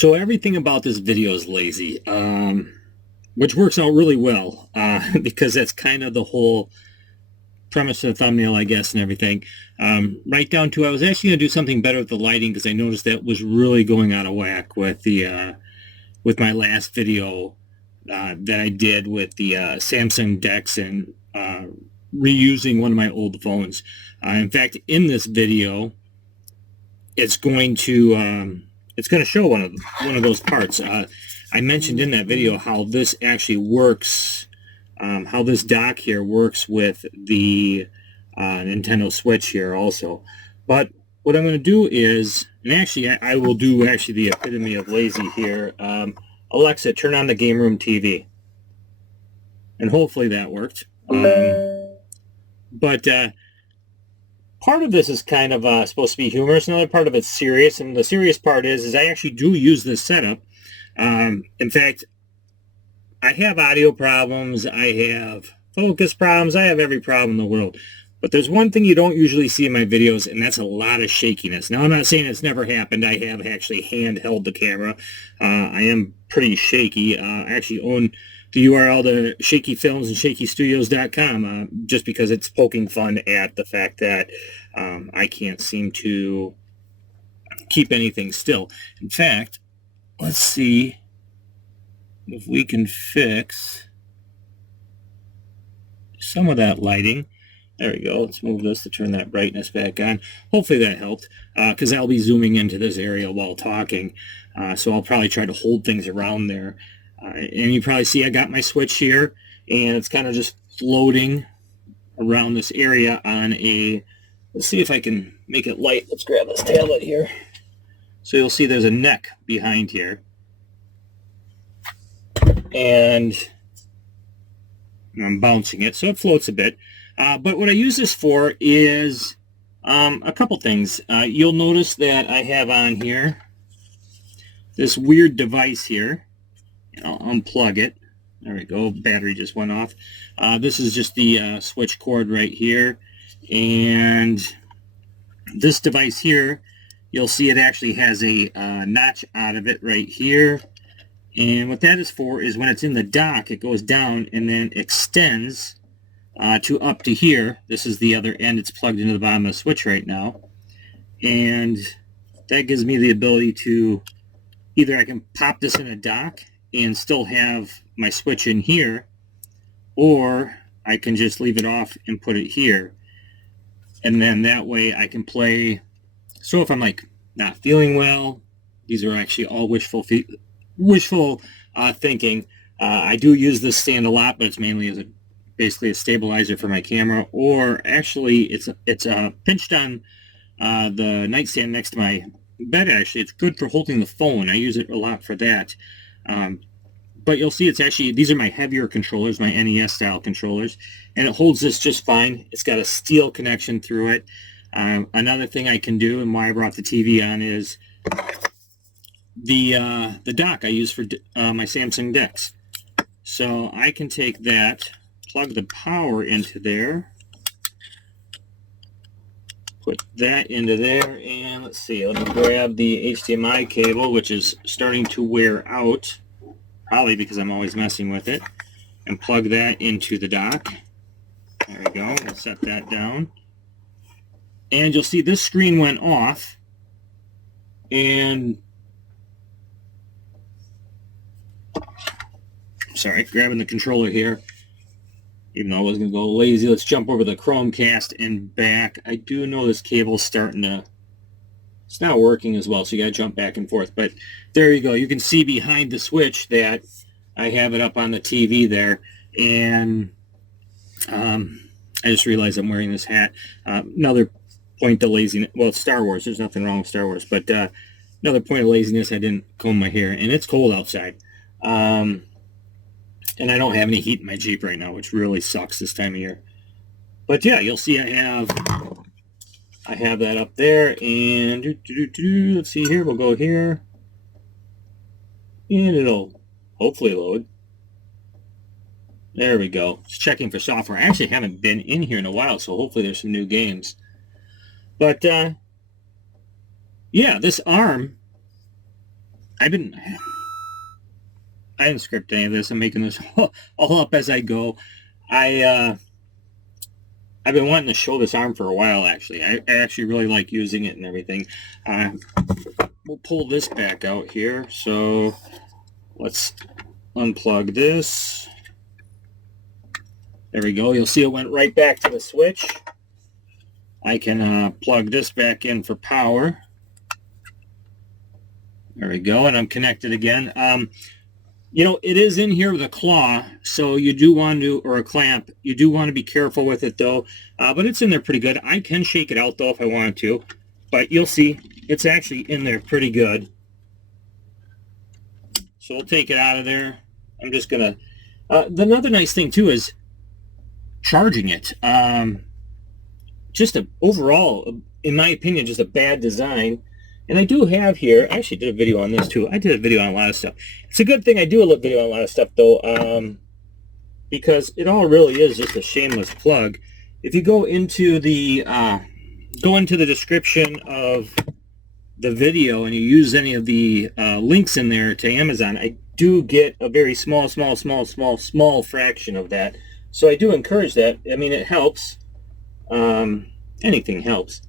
So everything about this video is lazy, which works out really well because that's kind of the whole premise of the thumbnail, I guess, and everything. Right down to I was actually going to do something better with the lighting because I noticed that was really going out of whack with the with my last video that I did with the Samsung DeX and reusing one of my old phones. In fact, in this video, it's going to show one of those parts. I mentioned in that video how this actually works, how this dock here works with the Nintendo Switch here also. But what I'm going to do is, and actually I will do actually the epitome of lazy here. Alexa, turn on the game room TV. And hopefully that worked. But part of this is kind of supposed to be humorous. Another part of it's serious. And the serious part is I actually do use this setup. In fact, I have audio problems. I have focus problems. I have every problem in the world. But there's one thing you don't usually see in my videos, and that's a lot of shakiness. Now, I'm not saying it's never happened. I have actually handheld the camera. I am pretty shaky. I actually own the URL to shakyfilms and shakystudios.com just because it's poking fun at the fact that I can't seem to keep anything still. In fact, let's see if we can fix some of that lighting. There we go. Let's move this to turn that brightness back on. Hopefully that helped because I'll be zooming into this area while talking. So I'll probably try to hold things around there. And you probably see I got my switch here, and it's kind of just floating around this area on a, let's see if I can make it light. Let's grab this tablet here. So you'll see there's a neck behind here. And I'm bouncing it, so it floats a bit. But what I use this for is a couple things. You'll notice that I have on here this weird device here. I'll unplug it. There we go. Battery just went off. This is just the switch cord right here. And this device here, you'll see it actually has a notch out of it right here. And what that is for is when it's in the dock, it goes down and then extends to up to here. This is the other end. It's plugged into the bottom of the switch right now. And that gives me the ability to, either I can pop this in a dock and still have my switch in here, or I can just leave it off and put it here. And then that way I can play. So if I'm like not feeling well, these are actually all wishful thinking. I do use this stand a lot, but it's mainly as basically a stabilizer for my camera, or actually it's pinched on the nightstand next to my bed. Actually, it's good for holding the phone. I use it a lot for that. But you'll see it's actually, these are my heavier controllers, my NES style controllers, and it holds this just fine. It's got a steel connection through it. Another thing I can do, and why I brought the TV on, is the dock I use for my Samsung DeX. So I can take that, plug the power into there, put that into there, and let's see, let me grab the HDMI cable, which is starting to wear out, probably because I'm always messing with it, and plug that into the dock. There we go. We'll set that down. And you'll see this screen went off, and sorry, grabbing the controller here. Even though I was going to go lazy, let's jump over the Chromecast and back. I do know this cable's starting to, it's not working as well, so you got to jump back and forth. But there you go. You can see behind the switch that I have it up on the TV there. And I just realized I'm wearing this hat. Another point to laziness. Well, it's Star Wars. There's nothing wrong with Star Wars. But another point of laziness, I didn't comb my hair. And it's cold outside. And I don't have any heat in my Jeep right now, which really sucks this time of year. But yeah, you'll see I have that up there. And let's see here. We'll go here. And it'll hopefully load. There we go. It's checking for software. I actually haven't been in here in a while, so hopefully there's some new games. But yeah, this arm I didn't script any of this. I'm making this all up as I go. I've been wanting to show this arm for a while, actually. I actually really like using it and everything. We'll pull this back out here. So let's unplug this. There we go. You'll see it went right back to the switch. I can plug this back in for power. There we go, and I'm connected again. You know, it is in here with a claw, so you do want to, or a clamp, you do want to be careful with it though, but it's in there pretty good. I can shake it out though if I want to, but you'll see it's actually in there pretty good. So we'll take it out of there. I'm just gonna, another nice thing too is charging it. Just overall, in my opinion, just a bad design. And I do have here, I actually did a video on this too. I did a video on a lot of stuff. It's a good thing I do a video on a lot of stuff though, because it all really is just a shameless plug. If you go into the description of the video and you use any of the links in there to Amazon, I do get a very small fraction of that. So I do encourage that. I mean, it helps. Anything helps.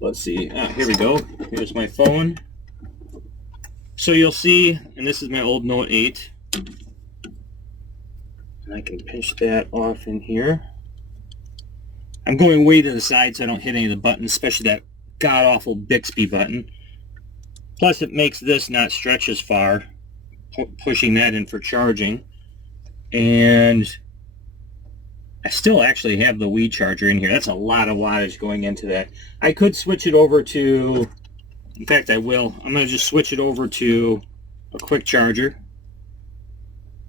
Let's see. Here we go. Here's my phone. So you'll see, and this is my old Note 8. And I can pinch that off in here. I'm going way to the side so I don't hit any of the buttons, especially that god-awful Bixby button. Plus it makes this not stretch as far, pushing that in for charging. And I still actually have the Wii charger in here. That's a lot of wattage going into that. I could switch it over to, in fact I will. I'm going to just switch it over to a quick charger.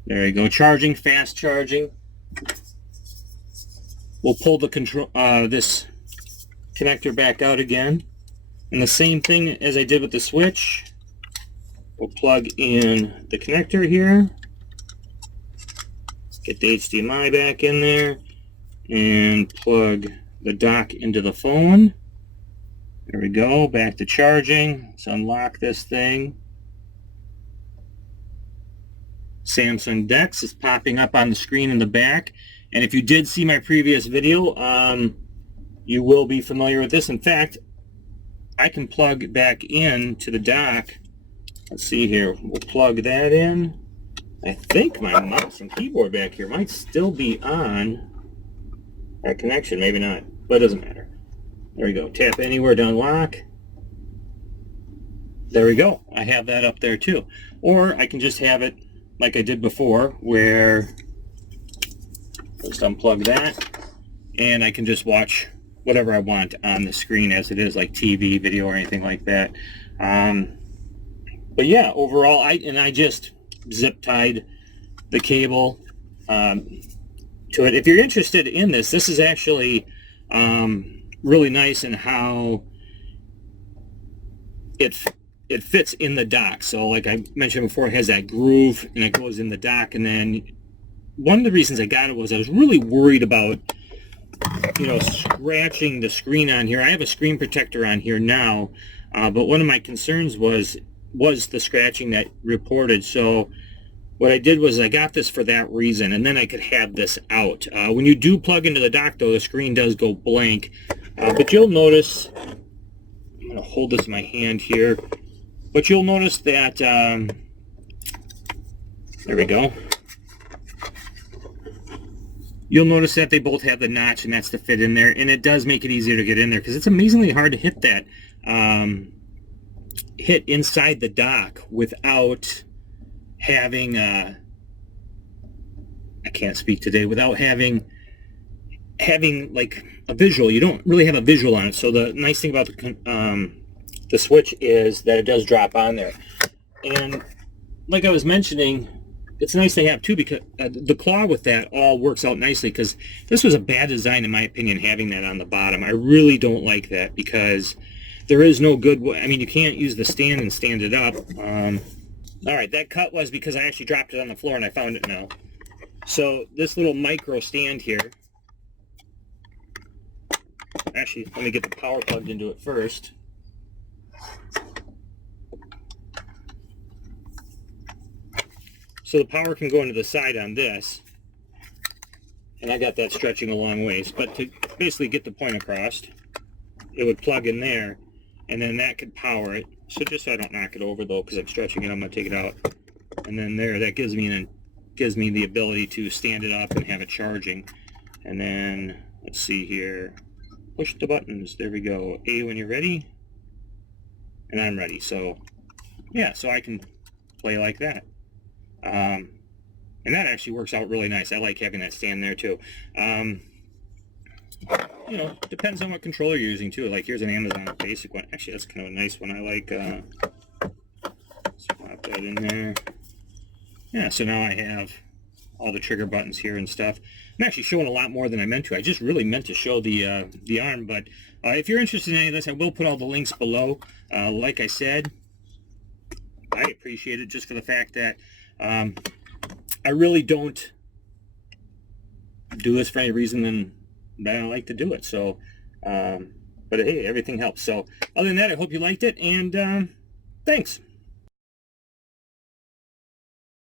There you go, charging, fast charging. We'll pull the control, this connector back out again. And the same thing as I did with the switch. We'll plug in the connector here. Get the HDMI back in there and plug the dock into the phone. There we go, back to charging. Let's unlock this thing. Samsung DeX is popping up on the screen in the back. And if you did see my previous video, you will be familiar with this. In fact, I can plug back in to the dock. Let's see here. We'll plug that in. I think my mouse and keyboard back here might still be on that connection. Maybe not, but it doesn't matter. There we go. Tap anywhere to unlock. There we go. I have that up there too. Or I can just have it like I did before, where just unplug that and I can just watch whatever I want on the screen as it is, like TV, video, or anything like that. But yeah, overall, I just zip tied the cable to it. If you're interested in this, this is actually really nice in how it fits in the dock. So like I mentioned before, it has that groove and it goes in the dock. And then one of the reasons I got it was I was really worried about, you know, scratching the screen on here. I have a screen protector on here now, but one of my concerns was the scratching that reported. So what I did was I got this for that reason, and then I could have this out. When you do plug into the dock though, the screen does go blank, but you'll notice, I'm going to hold this in my hand here, but you'll notice that, there we go. You'll notice that they both have the notch, and that's to fit in there, and it does make it easier to get in there, because it's amazingly hard to hit that, hit inside the dock without having, I can't speak today, without having like a visual. You don't really have a visual on it. So the nice thing about the switch is that it does drop on there. And like I was mentioning, it's nice to have too, because the claw with that all works out nicely, because this was a bad design in my opinion, having that on the bottom. I really don't like that, because there is no good way. I mean, you can't use the stand and stand it up. All right, that cut was because I actually dropped it on the floor and I found it now. So this little micro stand here, actually, let me get the power plugged into it first. So the power can go into the side on this, and I got that stretching a long ways, but to basically get the point across, it would plug in there, and then that could power it. So just so I don't knock it over though, because I'm stretching it, I'm going to take it out. And then there, that gives me the ability to stand it up and have it charging. And then, let's see here, push the buttons, there we go. A when you're ready, and I'm ready. So, yeah, so I can play like that. And that actually works out really nice. I like having that stand there too. You know, depends on what controller you're using too. Like here's an Amazon basic one. Actually, that's kind of a nice one. I like, let's pop that in there. Yeah, so now I have all the trigger buttons here and stuff. I'm actually showing a lot more than I meant to. I just really meant to show the arm, but if you're interested in any of this, I will put all the links below. Like I said, I appreciate it just for the fact that I really don't do this for any reason than that I like to do it. So, but hey, everything helps. So other than that, I hope you liked it, and thanks.